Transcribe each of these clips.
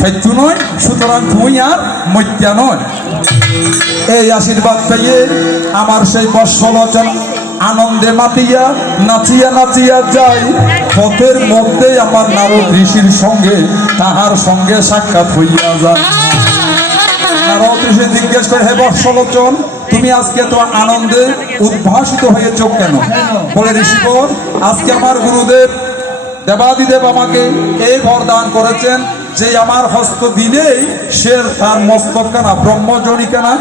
ফেচ্ছু নয়, সুতরাং তুই আর মত্যা নয়। এই আশীর্বাদ পেয়ে আমার সেই বর্ষলোচন আনন্দে মাতিয়া নাচিয়া নাচিয়া যাই। পথের মধ্যে আমার নারদ ঋষির সঙ্গে তাহার সঙ্গে সাক্ষাৎ হইয়া যায়। নারদ ঋষি জিজ্ঞেস করে, হে বর্ষলোচন, তুমি আজকে তো আনন্দে উদ্ভাসিত হয়েছ কেন? বলে, ঋষিবর, আজকে আমার গুরুদেব দেবাদিদেব আমাকে এই বরদান করেছেন যে আমার হস্ত দিলেই সে তার মস্তকখানা ব্রহ্মজনিকানা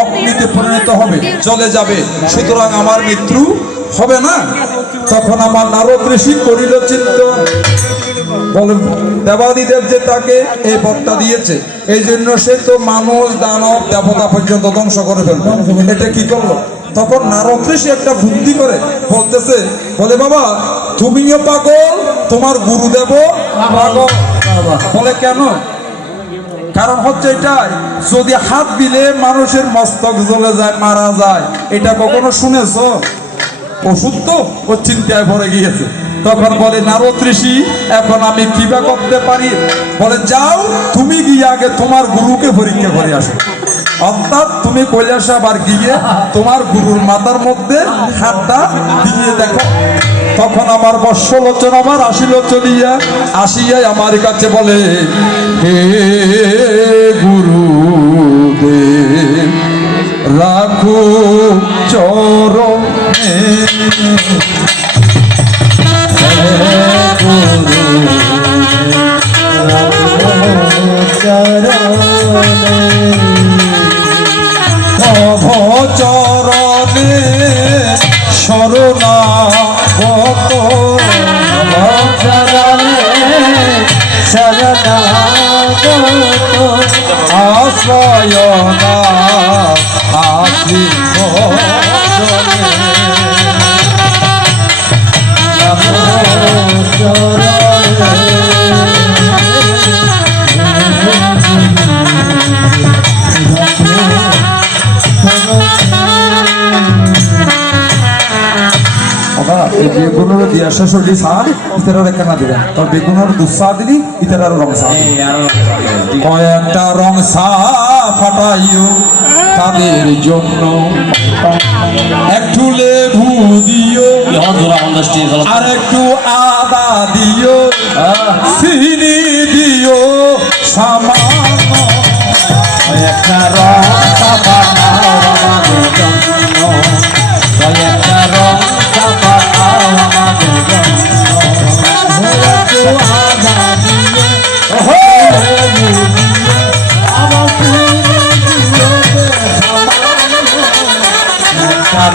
অগ্নিতে পরিণত হবে, চলে যাবে, সুতরাং আমার মৃত্যু হবে না। তখন আমার নারদ ঋষি করিল চিত্ত, বলে দেবাদিদেব যে তাকে এই বরটা দিয়েছে, এই জন্য সে তো মানুষ দানব দেবতা পর্যন্ত ধ্বংস করে ফেলবে, এটা কি করলো? তখন নারদ ঋষি একটা বুদ্ধি করে বলতেছে, বলে বাবা তুমিও পাগল, তোমার গুরুদেব পাগল। বলে কেন? কারণ হচ্ছে এটাই, যদি হাত দিলে মানুষের মস্তক জ্বলে যায়, মারা যায়, এটা কখনো শুনেছ? ওষুধ তো ও চিন্তায় পড়ে গিয়েছে। তখন বলে নারদ ঋষি, এখন আমি কিবা করতে পারি? বলে যাও, তুমি গিয়ে আগে তোমার গুরুকে পরীক্ষা করে আসো। অর্থাৎ তুমি কৈলাসে আবার গিয়ে তোমার গুরুর মাথার মধ্যে হাতটা দিয়ে দেখো। তখন আমার বর্ষলোচন আমার আসিল চলিয়া, আসিয়াই আমার কাছে বলে, হে গুরুদেব রাখো চরণে, চরণে শরণাগত, আশ্রয়না আসি বেগুনের দিয়া শেষ হলি সার ইতার কেনা দিবেন, তো বেগুনের দুঃসা দিলি ইতার রং সা, কয়েকটা রং সা ফাটাইও তাদের জন্য, একটু লেবু দিও আর একটু আদা দিও, চিনি দিও সামান্য, একটা রং সা ফাটাও আমাদের জন্য, কয়েকটা রং সা ফাটাও আমাদের জন্য, একটু আদা দিও,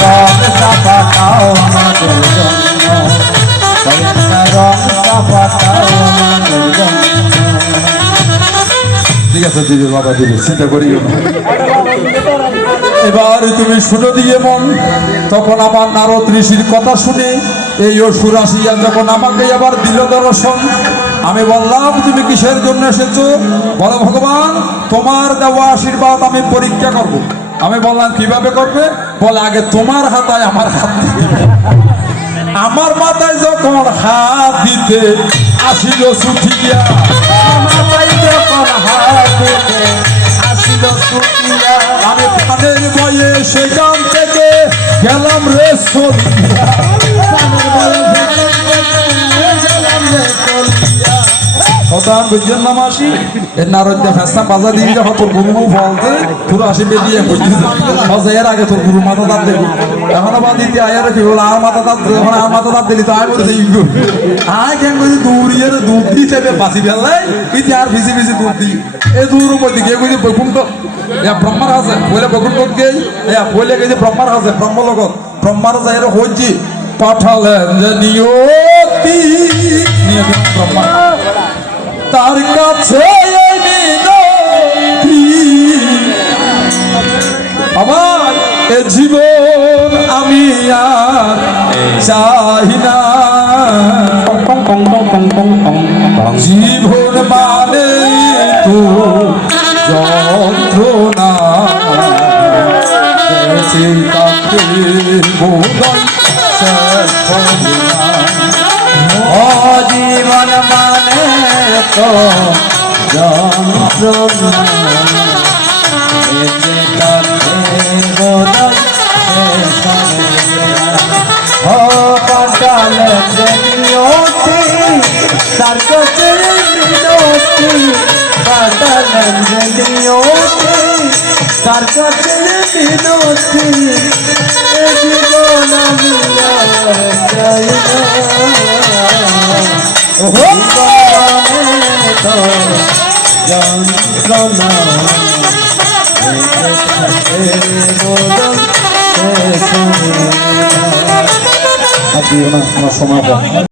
রং সা ফাটাও আমাদের জন্য, কয়েকটা রং সা ফাটাও আমাদের জন্য। ঠিক আছে দিদি, বাবা দিদি, চিন্তা করিও না। এবার তুমি শুনো দিয়ে মন। তখন আমার নারদ ঋষির কথা শুনে এই অসুর আসিয়া যখন আমাকে আবার দিল দর্শন, আমি বললাম তুমি কিসের জন্য এসেছো? বলো ভগবান তোমার দেওয়া আশীর্বাদ আমি পরীক্ষা করব। আমি বললাম কিভাবে করবে? বলে আগে তোমার হাতায় আমার হাত দিতে। আমার মাথায় যখন হাত দিতে আসিল ছুটিয়া, আমি প্রাণের বয়ে সেখান থেকে গেলাম রে চলিয়া, প্রধান বুঝছেন না মাসি এর নারদ ফেসা বাজা দিয়ে যখন তোর গুরু ফলতে তোর আসি বেরিয়ে বুঝতেছে এর আগে তোর গুরু মাথা দাঁত দেবো, এখন আবার দিতে আয়ার কি বলো আর মাথা দাঁত এখন আর মাথা দাঁত দিলি তো আয় বলছে ইগো আয় কেন বলছি দৌড়িয়ে দুধ দিতে বাঁচি ফেললাই ইতি আর ভিজি ভিজি দুধ দিই এই দূর মধ্যে গিয়ে বুঝি বৈকুণ্ঠ ব্রহ্মার আছে বলে বৈকুণ্ঠ গেই বলে গেছে ব্রহ্মার আছে ব্রহ্ম লগত ব্রহ্মার যাই হয়েছি পাঠালেন যে নিয়তি নিয়তি ব্রহ্মা তার কাছে আমার এ জীবন আমি আর চাই না, জীবন মানে তো যন্ত্রণা তাকে বোধন জীবন মানে তো যন্ত্রণা বেঁচে থাকতে বোধহয় শেষ হবে না। ও পাঠালেন যে নিয়তি তার কাছে মিনতি, পাঠালেন যে নিয়তি তার কাছে মিনতি, এ জীবন আমি আর চাই না। ও জীবনে তো যন্ত্রণা বেঁচে থাকতে বোধহয় শেষ হবে না। আর দিও না, আমার সমাপন।